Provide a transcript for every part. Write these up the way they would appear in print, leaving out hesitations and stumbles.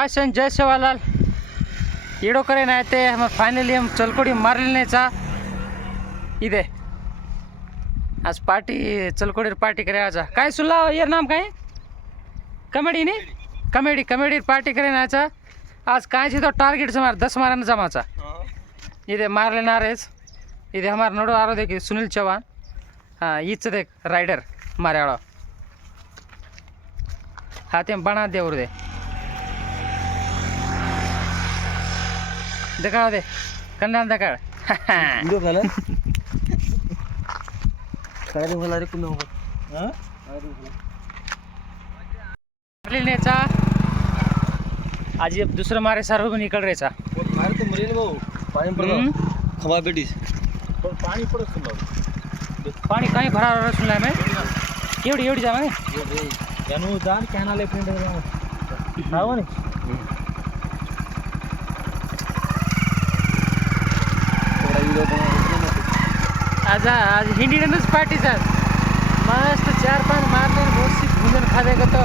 fashion जय सेवालाल येडो करे नाही ते हम फायनली हम चलकोडी मारलेचा इदे आज पार्टी चलकोडी पार्टी करे आजा काय सुल्ला यार नाम काय कमेडी ने कमेडी पार्टी करे नाचा आज काय तो टार्गेट मार 10 मारने जमाचा इदे मारले नारेस इदे हमार नोडो आरो देखी सुनील चौहान हाँ ईच देख राइडर मारे वाला हाथ में बना दे और दे देखा दे कन्ना देखा वीडियो कलर काय मला रे कुणा हां लेनेचा आज ये दूसरा मारे सर्व निकल रेचा मारे तो मरेल भाऊ पाणी पडलं खवा बेटीस पण पाणी पडत सुन पाणी काही भरा सुनला मैं एवढी जावा त्यानु दान कॅनल फ्रेंड नाव ने आज हिंडीनच पार्टीचा मस्त 4-5 मारले बहुत सी भूंजन खा देगा तो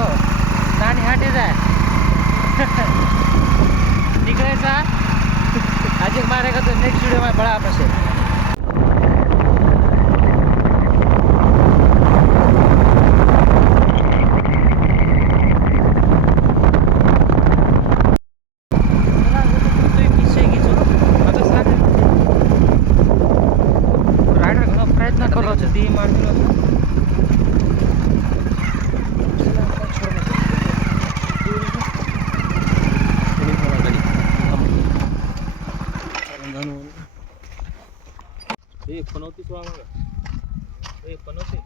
नानी हाटे जाए निकलेसा आज एक मारेगा तो नेक्स्ट वीडियो में बड़ा आपस है प्रयत्न करो ती मार्जिन ए 29 वाला ए 29